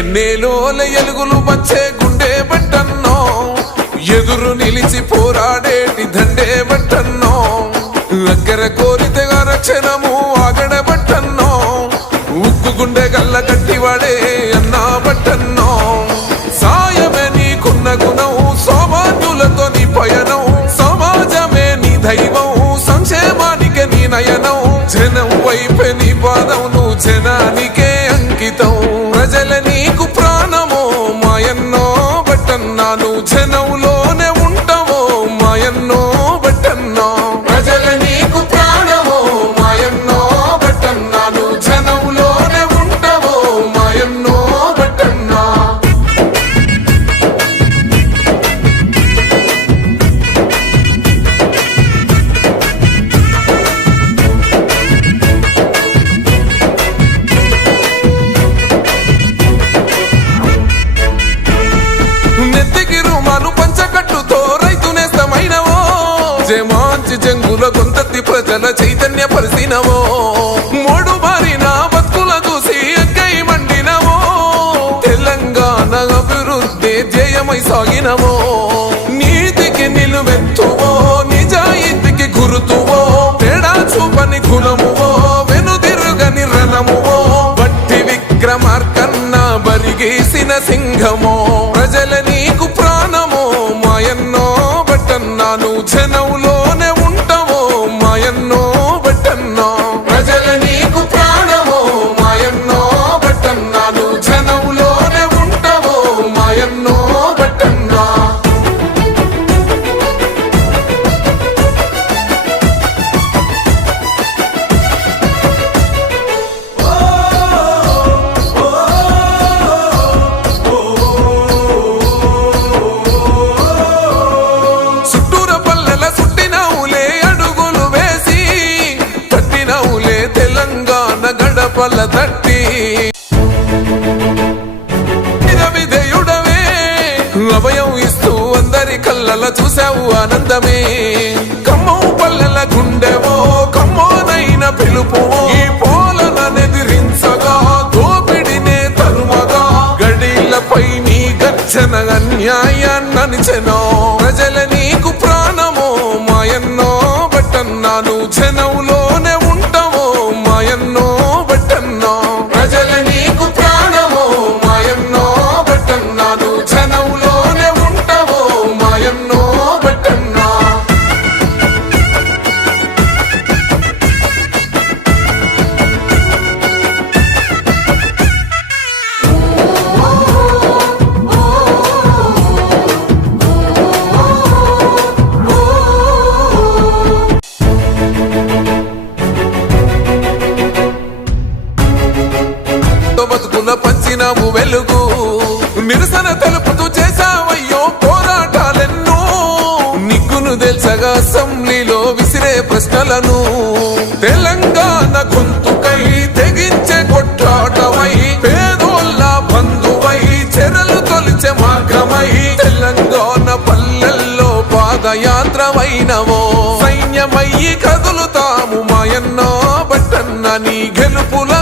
ఎన్నేలోల ఎలుగులు వచ్చే గుండె బట్టన్నో, ఎదురు నిలిచి పోరాడేటి దండే బట్టన్నో, అగ్గర కోరితగా రక్షణము ఆగడ బట్టన్నో, ఉక్కు గుండె గల్ల గట్టివాడే అన్నా బట్టన్నో. సాయమే నీకున్న గుణం, సామాన్యులతో నీ పయనం, సమాజమే నీ దైవం, సంక్షేమానికే నీ నయనం, జనం వైపే నీ పాదం, నువ్వు జనానికే అంకితం. ప్రజల నీకు ప్రాణమో మాయన్నో బట్టన్నా, నువ్వు జనంలోనే ఉంటావో మాయన్నో బట్టన్నా. ప్రజల నీకు ప్రాణమో మాయన్నో బట్టన్నా, నువ్వు జనంలోనే ఉంటావో మాయన్నో బట్టన్నా. మంచి జంగుల గొంతెత్తి ప్రజల చైతన్య పరిసినవో, మూడు మారిన బతుకుల చూసి ఎక్కై మండినవో, తెలంగాణ అభివృద్ధి ధ్యేయమై సాగినవో. నీతికి నిలువెత్తువో, నిజాయితీకి గురుతువో, తేడా చూపని కులమువో, వెనుదిరుగని రణమువో, బట్టి విక్రమార్కన్న బరిగేసిన సింహమో. ప్రజల నీకు ప్రాణమో మాయన్నో బట్టన్నా, నువ్వు జనంలోనే ఉంటావో మాయన్నో బట్టన్నా. ప్రజల నీకు ప్రాణమో మాయన్నో బట్టన్నా, నువ్వు జనంలోనే ఉంటావో మాయన్నో బట్టన్నా. గడపల తట్టి విధేయుడవే, అభయం ఇస్తూ అందరి కళ్ళల చూసావు ఆనందమే. ఖమ్మం పల్లెల గుండెవో, ఖమ్మోనైన పిలుపువో, ఈ పోలనెదిరించగా దోపిడినే తరుమగా, గడిలపై నీ గర్జన అన్యాయాన్ననిచెనో. ప్రజల నీకు ప్రాణమో మాయన్నో బట్టన్నా, నువ్వు జనంలోనే ఉంటావో మాయన్నో బట్టన్నా. ప్రజల నీకు ప్రాణమో మాయన్నో బట్టన్నా, నువ్వు జనంలోనే ఉంటావో మాయన్నో బట్టన్నా. బతుకుల పంచినావు వెలుగు, నిరసన తెలుపుతూ చేసావయ్యో పోరాటాలెన్నో. నిగ్గును తెల్చగా అసెంబ్లీలో విసిరే ప్రశ్నలను, తెలంగాణ గొంతుకై తెగించే కొట్లాటమై, పేదోళ్ళ బంధువై చెరలు తొలిచే మార్గమై, తెలంగాణ పల్లెల్లో పాదయాత్రమైనవో. సైన్యమయ్యి కదులుతాము మాయన్నో బట్టన్న, నీ గెలుపుల